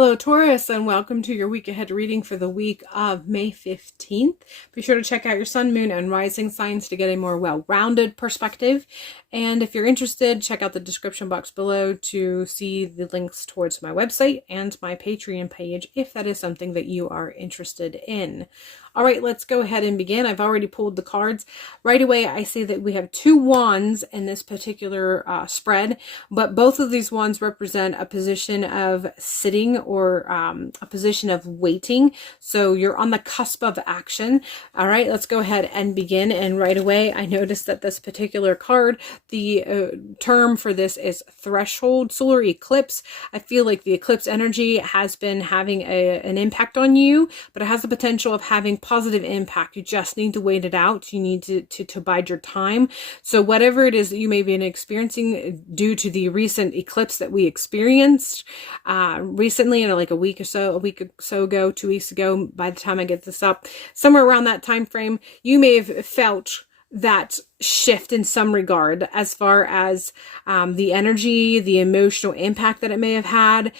Hello Taurus, and welcome to your week ahead reading for the week of May 15th. Be sure to check out your sun, moon, and rising signs to get a more well-rounded perspective. And if you're interested, check out the description box below to see the links towards my website and my Patreon page if that is something that you are interested in. All right, let's go ahead and begin. I've already pulled the cards. Right away, I see that we have two wands in this particular spread, but both of these wands represent a position of sitting or a position of waiting. So you're on the cusp of action. All right, let's go ahead and begin. And right away, I noticed that this particular card, the term for this is threshold, solar eclipse. I feel like the eclipse energy has been having an impact on you, but it has the potential of having positive impact. You just need to wait it out. You need to bide your time. So whatever it is that you may be experiencing due to the recent eclipse that we experienced recently, in like a week or so ago, 2 weeks ago, by the time I get this up, somewhere around that time frame, you may have felt that shift in some regard as far as the energy, the emotional impact that it may have had.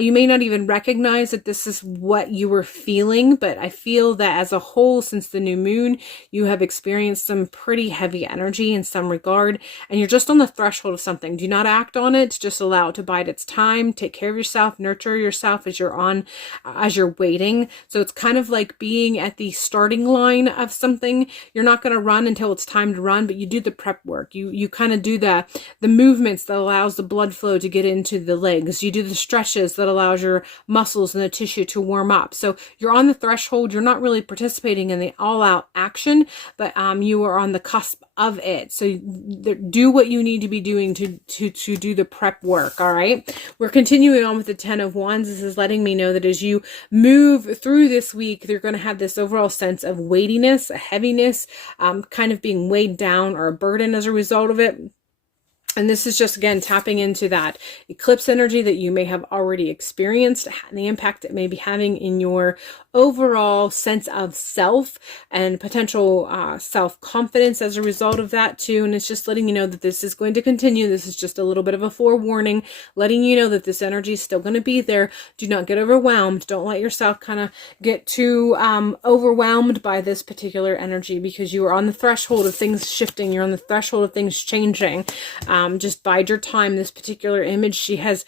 You may not even recognize that this is what you were feeling, but I feel that as a whole, since the new moon, you have experienced some pretty heavy energy in some regard, and you're just on the threshold of something. Do not act on it. Just allow it to bide its time. Take care of yourself, nurture yourself as you're waiting. So it's kind of like being at the starting line of something. You're not going to run until it's time to run, but you do the prep work. You kind of do the movements that allows the blood flow to get into the legs. You do the stretches that allows your muscles and the tissue to warm up. So you're on the threshold. You're not really participating in the all-out action, but you are on the cusp of it. So do what you need to be doing to do the prep work. All right. We're continuing on with the 10 of Wands. This is letting me know that as you move through this week, you're going to have this overall sense of weightiness, a heaviness, kind of being weighed down or a burden as a result of it. And this is just, again, tapping into that eclipse energy that you may have already experienced and the impact it may be having in your overall sense of self and potential self-confidence as a result of that too. And it's just letting you know that this is going to continue. This is just a little bit of a forewarning, letting you know that this energy is still going to be there. Do not get overwhelmed. Don't let yourself kind of get too overwhelmed by this particular energy, because you are on the threshold of things shifting. You're on the threshold of things changing. Just bide your time. This particular image, she has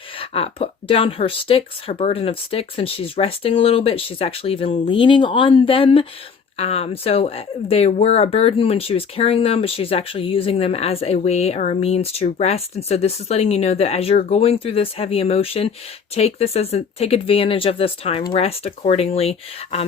put down her sticks, her burden of sticks, and she's resting a little bit. She's actually even leaning on them. So they were a burden when she was carrying them, but she's actually using them as a way or a means to rest. And so this is letting you know that as you're going through this heavy emotion, take advantage of this time, rest accordingly,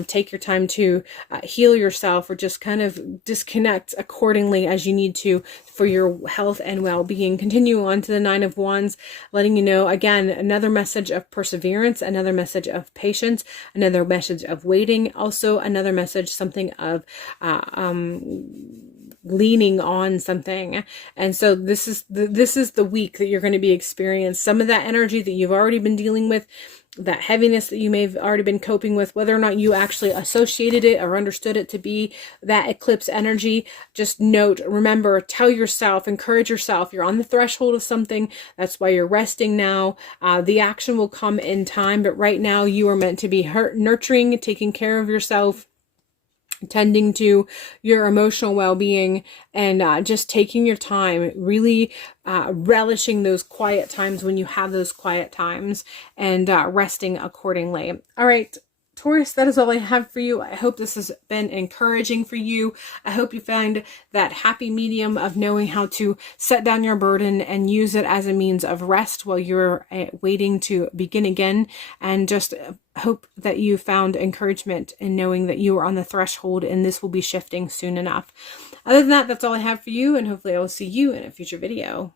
take your time to heal yourself, or just kind of disconnect accordingly as you need to for your health and well-being. Continue on to the 9 of Wands, letting you know, again, another message of perseverance, another message of patience, another message of waiting, also another message, something of leaning on something. And so this is the week that you're going to be experiencing some of that energy that you've already been dealing with, that heaviness that you may have already been coping with, whether or not you actually associated it or understood it to be that eclipse energy. Just note, remember, tell yourself, encourage yourself, you're on the threshold of something. That's why you're resting now. The action will come in time, but right now you are meant to be nurturing, taking care of yourself, tending to your emotional well-being, and just taking your time, really relishing those quiet times when you have those quiet times, and resting accordingly. All right, Taurus, that is all I have for you. I hope this has been encouraging for you. I hope you find that happy medium of knowing how to set down your burden and use it as a means of rest while you're waiting to begin again. And just hope that you found encouragement in knowing that you are on the threshold and this will be shifting soon enough. Other than that, that's all I have for you, and hopefully I will see you in a future video.